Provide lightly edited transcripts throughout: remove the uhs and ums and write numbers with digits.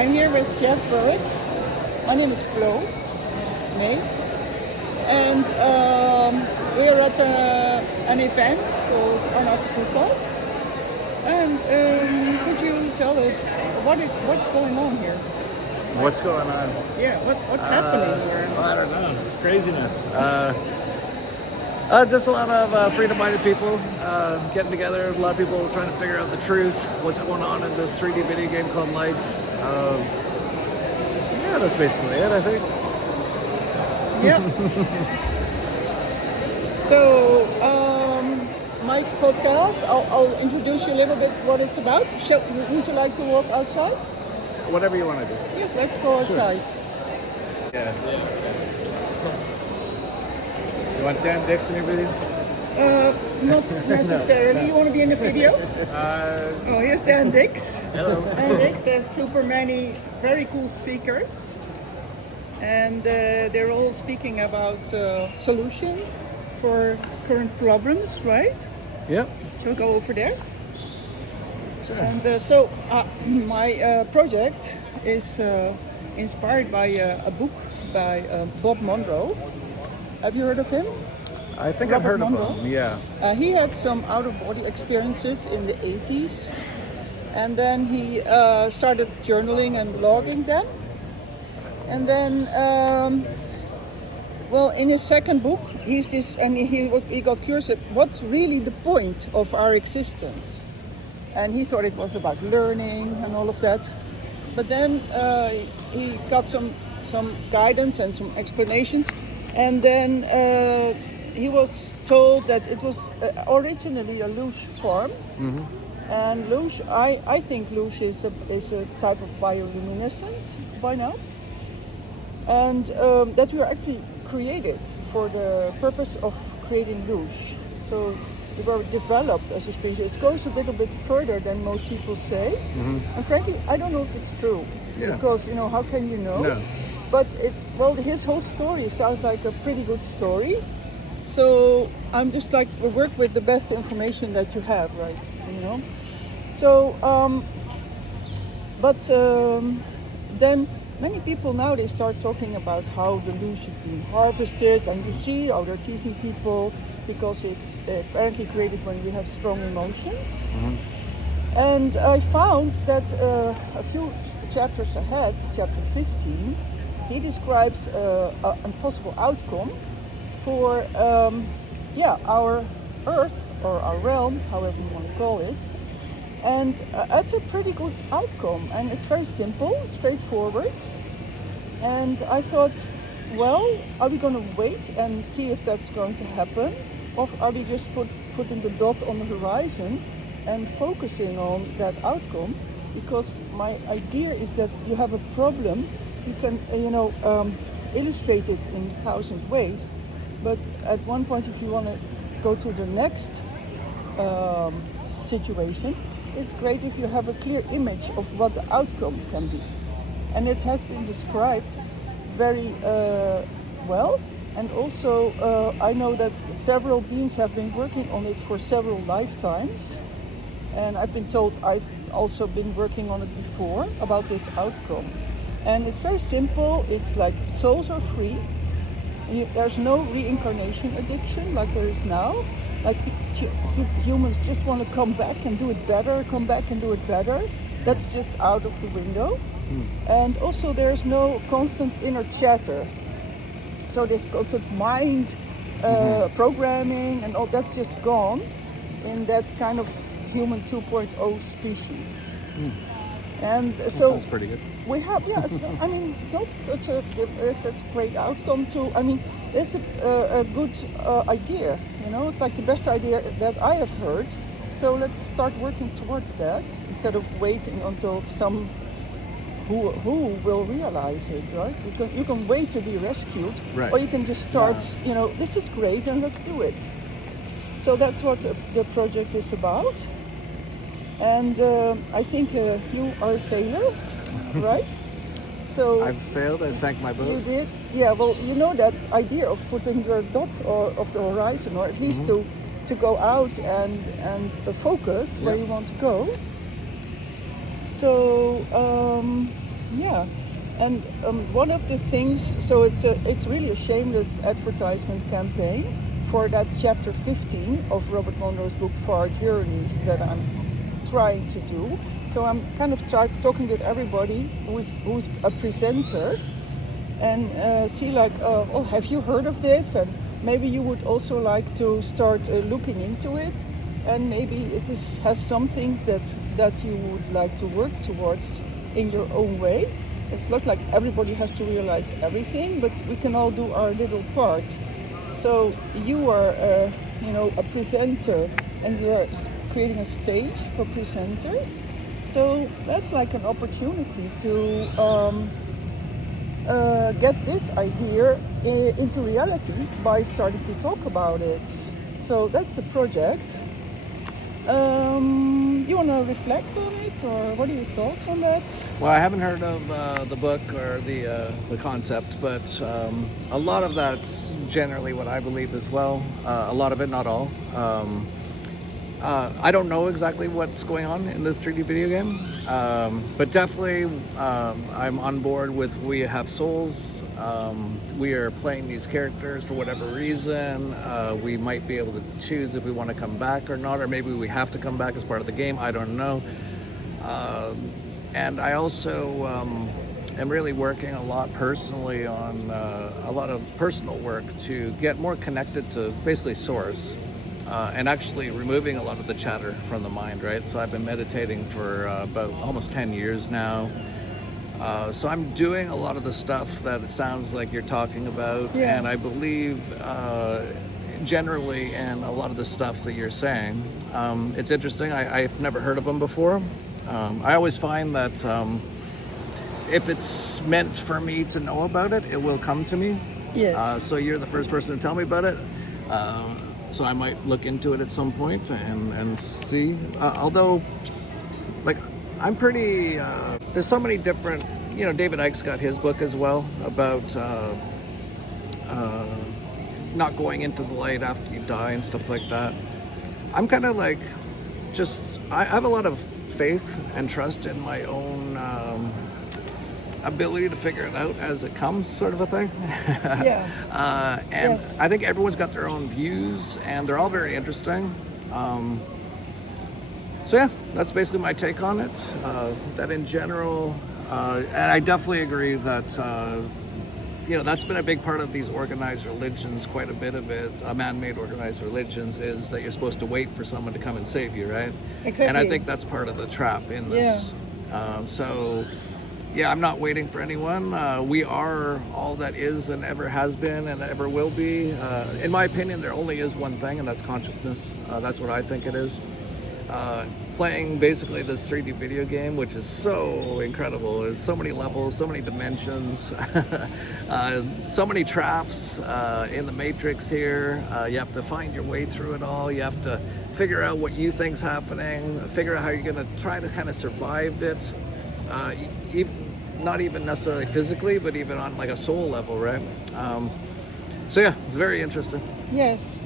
I'm here with Berwick. My name is Flo May, and we're at an event called Anarcho. And could you tell us what's going on here? What's going on? Yeah, what's happening here? I don't know. It's craziness. Just a lot of freedom-minded people getting together. A lot of people trying to figure out the truth, what's going on in this 3D video game called life. Yeah, that's basically it, I think. Yep. So, my podcast, I'll introduce you a little bit what it's about. Would you like to walk outside? Whatever you want to do. Yes, let's go outside. Yeah. You want Dan Dix in your video? Not necessarily. You want to be in the video? Oh, here's Dan Dix. Hello. Dan Dix has super many very cool speakers. And they're all speaking about solutions for current problems, right? Yep. Shall we go over there? Sure. And my project is inspired by a book by Bob Monroe. Have you heard of him? I think Robert I've heard Monroe? of him, yeah. He had some out-of-body experiences in the 80s. And then he started journaling and logging them. And then, in his second book, he got curious at what's really the point of our existence. And he thought it was about learning and all of that. But then he got some guidance and some explanations. And then he was told that it was originally a luge form. Mm-hmm. And luge, I think luge is a type of bioluminescence by now. And that we were actually created for the purpose of creating luge. So we were developed as a species. It goes a little bit further than most people say. Mm-hmm. And frankly, I don't know if it's true. Yeah. Because, how can you know? No. But his whole story sounds like a pretty good story. So I'm just we work with the best information that you have, right? So, then many people now, they start talking about how the luge is being harvested, and you see how they're teasing people because it's apparently created when we have strong emotions. Mm-hmm. And I found that a few chapters ahead, chapter 15, he describes a possible outcome for our Earth or our realm, however you want to call it. And that's a pretty good outcome, and it's very simple, straightforward. And I thought, are we going to wait and see if that's going to happen? Or are we just putting the dot on the horizon and focusing on that outcome? Because my idea is that you have a problem, you can, illustrate it in 1,000 ways. But at one point, if you want to go to the next situation, it's great if you have a clear image of what the outcome can be. And it has been described very well. And also, I know that several beings have been working on it for several lifetimes. And I've been told I've also been working on it before about this outcome. And it's very simple. It's like souls are free. There's no reincarnation addiction like there is now. Like humans just want to come back and do it better, come back and do it better. That's just out of the window. And also there's no constant inner chatter. So this constant mind programming and all that's just gone in that kind of human 2.0 species. And that so sounds pretty good. We have, it's not such it's a great outcome to, it's a good idea, it's like the best idea that I have heard. So let's start working towards that instead of waiting until some who will realize it, right? You can wait to be rescued, right. Or you can just start, this is great and let's do it. So that's what the project is about. And I think you are a sailor, right? So I've sailed, I sank my boat. You did? Yeah, that idea of putting your dot of the horizon, or at least to go out and focus where you want to go. So Yeah, and one of the things, so it's really a shameless advertisement campaign for that chapter 15 of Robert Monroe's book Far Journeys that I'm trying to do. So I'm kind of talking with everybody who's a presenter and see like, oh, have you heard of this? And maybe you would also like to start looking into it, and maybe has some things that you would like to work towards in your own way. It's not like everybody has to realize everything, but we can all do our little part. So you are, a presenter, and you are creating a stage for presenters. So that's like an opportunity to get this idea into reality by starting to talk about it. So that's the project. You want to reflect on it, or what are your thoughts on that? Well, I haven't heard of the book or the concept, but a lot of that's generally what I believe as well. A lot of it, not all. I don't know exactly what's going on in this 3D video game, but definitely I'm on board with we have souls. We are playing these characters for whatever reason. We might be able to choose if we want to come back or not, or maybe we have to come back as part of the game. I don't know. And I also am really working a lot personally on a lot of personal work to get more connected to basically source. And actually removing a lot of the chatter from the mind, right? So I've been meditating for about almost 10 years now. So I'm doing a lot of the stuff that it sounds like you're talking about. Yeah. And I believe generally in a lot of the stuff that you're saying. It's interesting, I've never heard of them before. I always find that if it's meant for me to know about it, it will come to me. Yes. So you're the first person to tell me about it. So I might look into it at some point and see. Although, like, I'm pretty. There's so many different. David Icke's got his book as well about not going into the light after you die and stuff like that. I'm kind of like, I have a lot of faith and trust in my own ability to figure it out as it comes, sort of a thing. Yeah. And Yes. I think everyone's got their own views, and they're all very interesting. So yeah, that's basically my take on it. That in general, and I definitely agree that that's been a big part of these organized religions. Quite a bit of it, man-made organized religions, is that you're supposed to wait for someone to come and save you, right? Exactly. And I think that's part of the trap in this. So. Yeah, I'm not waiting for anyone. We are all that is and ever has been and ever will be. In my opinion, there only is one thing, and that's consciousness. That's what I think it is. Playing basically this 3D video game, which is so incredible. There's so many levels, so many dimensions, so many traps in the matrix here. You have to find your way through it all. You have to figure out what you think's happening, figure out how you're going to try to kind of survive it. Not even necessarily physically, but even on like a soul level, right? So yeah, it's very interesting. Yes.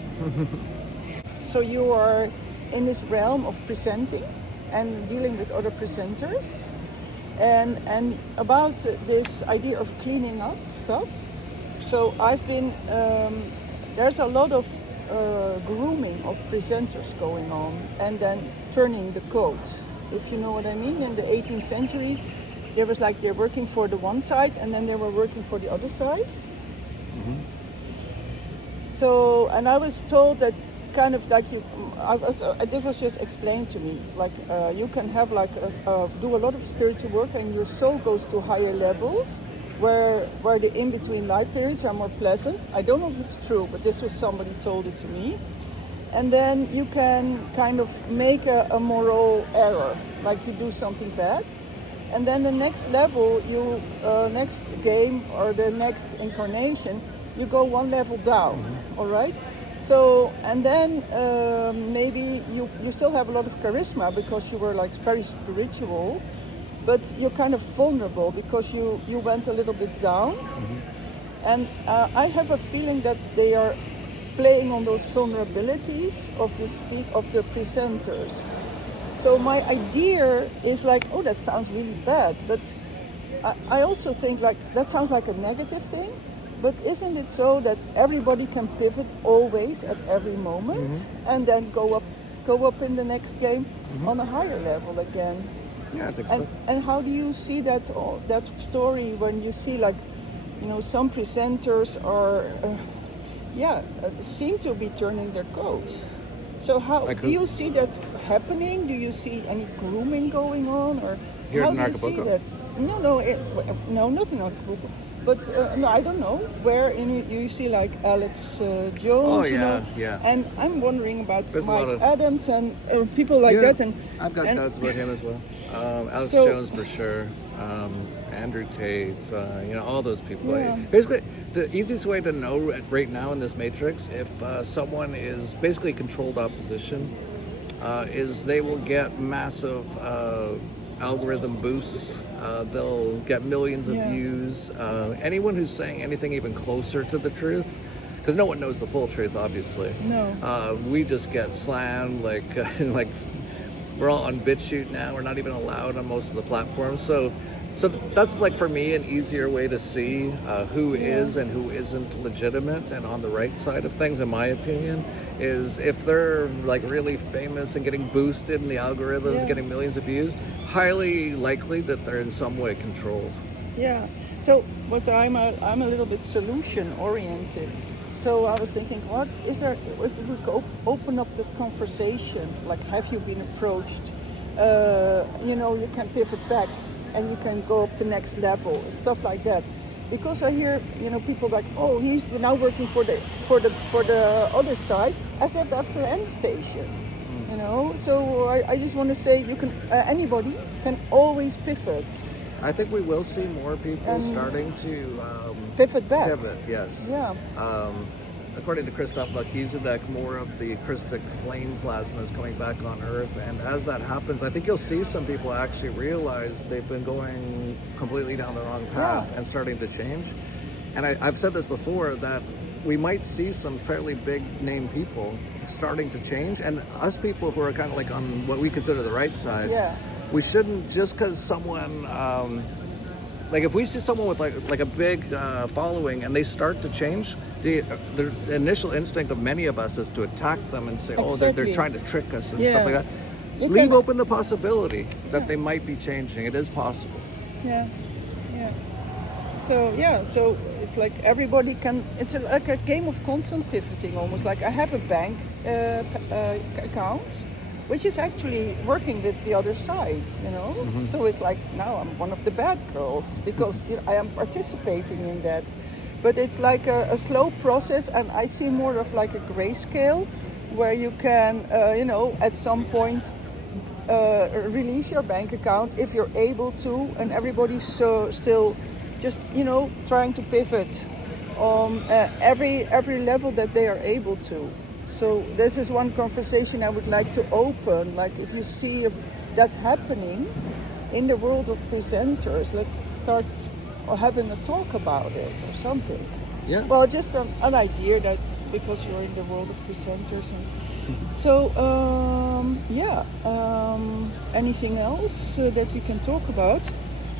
So you are in this realm of presenting and dealing with other presenters, and about this idea of cleaning up stuff. So I've been there's a lot of grooming of presenters going on, and then turning the code. If you know what I mean. In the 18th centuries, there was like they're working for the one side, and then they were working for the other side. Mm-hmm. So, and I was told that kind of like this was just explained to me, like you can have like do a lot of spiritual work, and your soul goes to higher levels, where the in-between life periods are more pleasant. I don't know if it's true, but this was somebody told it to me. And then you can kind of make a moral error, like you do something bad. And then the next level, next game or the next incarnation, you go one level down, mm-hmm. All right? So, and then maybe you still have a lot of charisma because you were like very spiritual, but you're kind of vulnerable because you went a little bit down. Mm-hmm. And I have a feeling that they are playing on those vulnerabilities of the presenters. So my idea is like, oh, that sounds really bad, but I also think like that sounds like a negative thing, but isn't it so that everybody can pivot always at every moment and then go up in the next game on a higher level again? Yeah, I think so. And how do you see that story when you see like, some presenters are, seem to be turning their coat. So how do you see that happening? Do you see any grooming going on, or Here how in do you see Acapulco? that? No, not in Acapulco. But no, I don't know where you see like Alex Jones. Yeah. And I'm wondering about There's a lot Mike of- Adams and people like that. And I've got doubts about him as well. Alex So- Jones for sure. Andrew Tate. All those people. Yeah. Basically, the easiest way to know right now in this matrix if someone is basically controlled opposition is they will get massive algorithm boosts. They'll get millions of views. Anyone who's saying anything even closer to the truth, because no one knows the full truth, obviously. No. We just get slammed like we're all on BitChute now. We're not even allowed on most of the platforms. So that's like for me an easier way to see who is and who isn't legitimate and on the right side of things, in my opinion, is if they're like really famous and getting boosted in the algorithms, getting millions of views, highly likely that they're in some way controlled. Yeah. So what I'm a little bit solution oriented. So I was thinking, what is there if we could open up the conversation? Like, have you been approached? You can pivot back and you can go up the next level, stuff like that. Because I hear people like, oh, he's now working for the other side, as if that's the end station. So I just want to say you can anybody can always pivot. I think we will see more people starting to Pivot back. Pivot, yes. Yeah. According to Christoph Melchizedek, more of the Christic flame plasma is coming back on Earth, and as that happens, I think you'll see some people actually realize they've been going completely down the wrong path and starting to change. And I've said this before, that we might see some fairly big name people starting to change, and us people who are kind of like on what we consider the right side, we shouldn't, just because someone like if we see someone with like a big following and they start to change, the initial instinct of many of us is to attack them and say, oh, they're trying to trick us and stuff like that. Leave open the possibility that they might be changing. It is possible. Yeah. So it's like everybody can. It's like a game of constant pivoting, almost. Like I have a bank account, which is actually working with the other side. So it's like now I'm one of the bad girls because I am participating in that. But it's like a slow process, and I see more of like a grayscale, where you can, at some point release your bank account if you're able to, and everybody's still just trying to pivot on every level that they are able to. So this is one conversation I would like to open. Like if you see that happening in the world of presenters, let's start having a talk about it or something. Yeah. Well, just an idea that because you're in the world of presenters. So, anything else that we can talk about?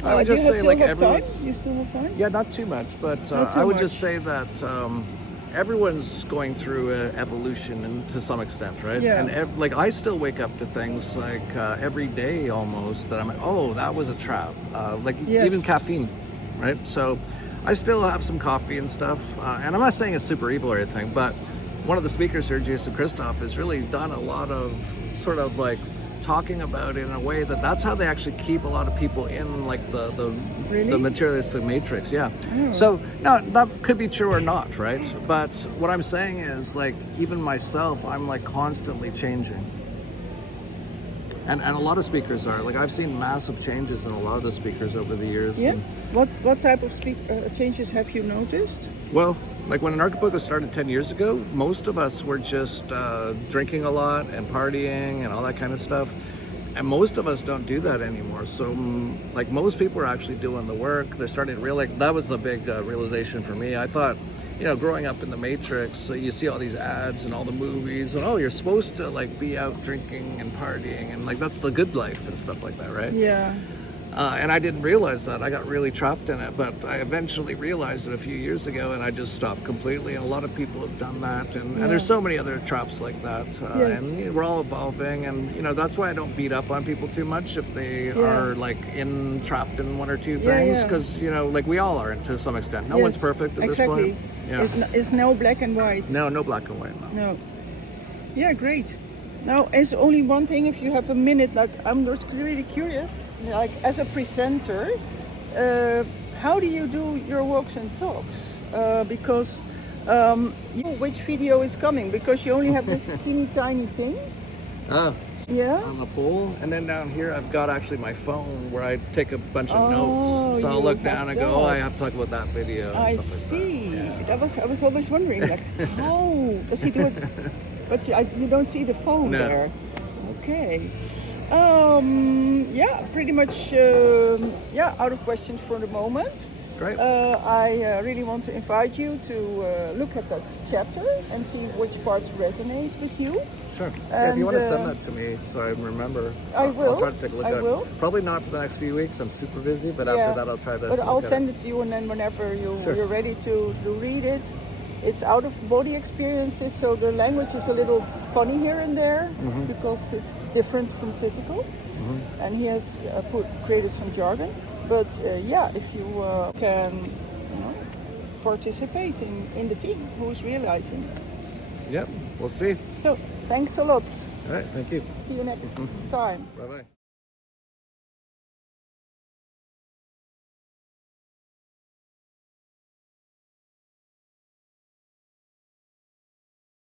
I would just say like everyone. You still have time? Yeah, not too much, but I would just say that everyone's going through evolution and to some extent, right? Yeah. And like I still wake up to things like every day almost that I'm like, oh, that was a trap. Even caffeine, right? So I still have some coffee and stuff, and I'm not saying it's super evil or anything, but one of the speakers here, Jason Christoph, has really done a lot of sort of like talking about it in a way that's how they actually keep a lot of people in like the materialistic matrix. So now that could be true or not, right? But what I'm saying is like even myself, I'm like constantly changing, and a lot of speakers are like, I've seen massive changes in a lot of the speakers over the years. What type of changes have you noticed? Well, like when Acapulco started 10 years ago, most of us were just drinking a lot and partying and all that kind of stuff. And most of us don't do that anymore. So like most people are actually doing the work. They're starting to realize, that was a big realization for me. I thought, growing up in the Matrix, you see all these ads and all the movies and you're supposed to like be out drinking and partying and like that's the good life and stuff like that, right? Yeah. And I didn't realize that. I got really trapped in it, but I eventually realized it a few years ago, and I just stopped completely. And a lot of people have done that, and there's so many other traps like that. Yes. And you know, we're all evolving, and you know that's why I don't beat up on people too much if they are like trapped in one or two things, because you know, like we all are to some extent. No one's perfect at this point. Yeah. It's no black and white. No black and white. No. Yeah, great. Now, it's only one thing, if you have a minute, like I'm just really curious, like as a presenter, how do you do your walks and talks? Because you know which video is coming, because you only have this teeny tiny thing. Yeah. On the pool, and then down here I've got actually my phone where I take a bunch of notes. So I'll look down and go, oh, I have to talk about that video. I see. Like that. I was always wondering, like, how does he do it? But you don't see the phone there. Okay. Yeah, pretty much. Out of questions for the moment. Great. I really want to invite you to look at that chapter and see which parts resonate with you. Sure. Yeah, if you want to send that to me so I remember, I will. I'll try to take a look at it. Probably not for the next few weeks. I'm super busy, but after that I'll try to. But I'll send it to you, and then whenever you're ready to read it. It's out of body experiences, so the language is a little funny here and there because it's different from physical. And he has created some jargon. But if you can participate in the team who's realizing it. Yep, we'll see. So thanks a lot. All right, thank you. See you next time. Bye-bye.